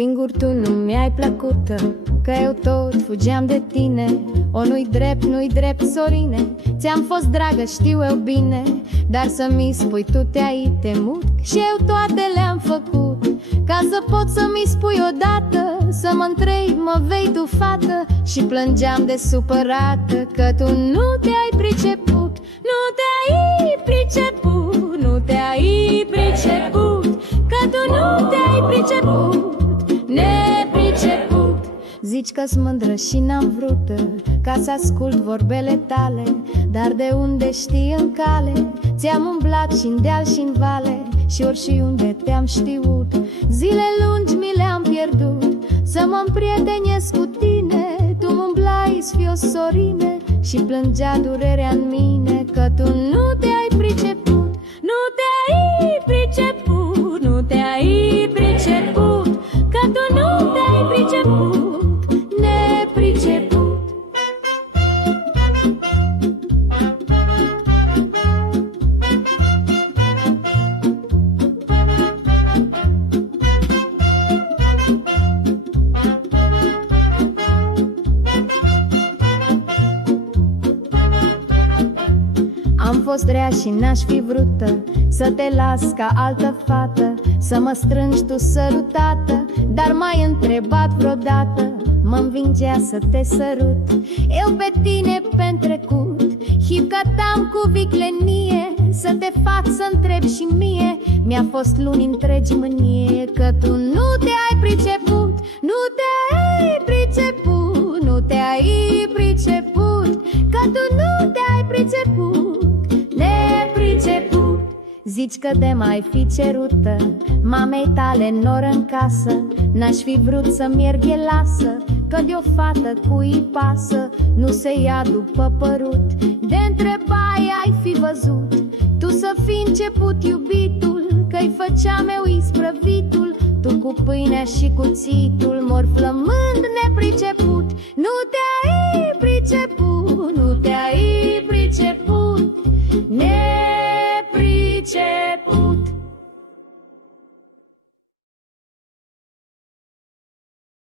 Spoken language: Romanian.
Singur tu nu mi-ai plăcută, că eu tot fugeam de tine. O, nu-i drept, nu-i drept, Sorine, ți-am fost dragă, știu eu bine. Dar să-mi spui tu te-ai temut, și eu toate le-am făcut, ca să pot să-mi spui odată, să mă întrebi, mă vei tu fată. Și plângeam de supărată, că tu nu te-ai priceput. Nu te-ai priceput, nu te-ai priceput, că tu nu te-ai priceput, nepriceput. Zici că-s mândră și n-am vrut ca să ascult vorbele tale, dar de unde știi în cale, ți-am umblat și-n deal și-n vale, și ori și unde te-am știut, zile lungi mi le-am pierdut. Să mă împrietenesc cu tine, tu mă-mblai-ți fi o Sorine, și plângea durerea în mine, că tu nu te-ai priceput. Nu te-ai priceput, nu te-ai priceput, că tu nu te-ai priceput, nepriceput. Am fost rea și n-aș fi vrută să te las ca altă fată, să mă strângi tu sărutată, dar m-ai întrebat vreodată, mă învingea să te sărut. Eu pe tine pe-n trecut hipcătam cu viclenie, să te fac să întreb și mie, mi-a fost luni întregi mânie, că tu nu te-ai priceput. Nu te-ai priceput, nu te-ai priceput, că tu nu te-ai priceput, nepriceput. Zici că de mai fi cerută mamei tale noră în casă, n-aș fi vrut să-mi ierg e lasă, că de o fată cui pasă nu se ia după părut. De întrebai ai fi văzut tu să fi început iubitul, că-i făceam eu isprăvitul, tu cu pâinea și cuțitul, morflă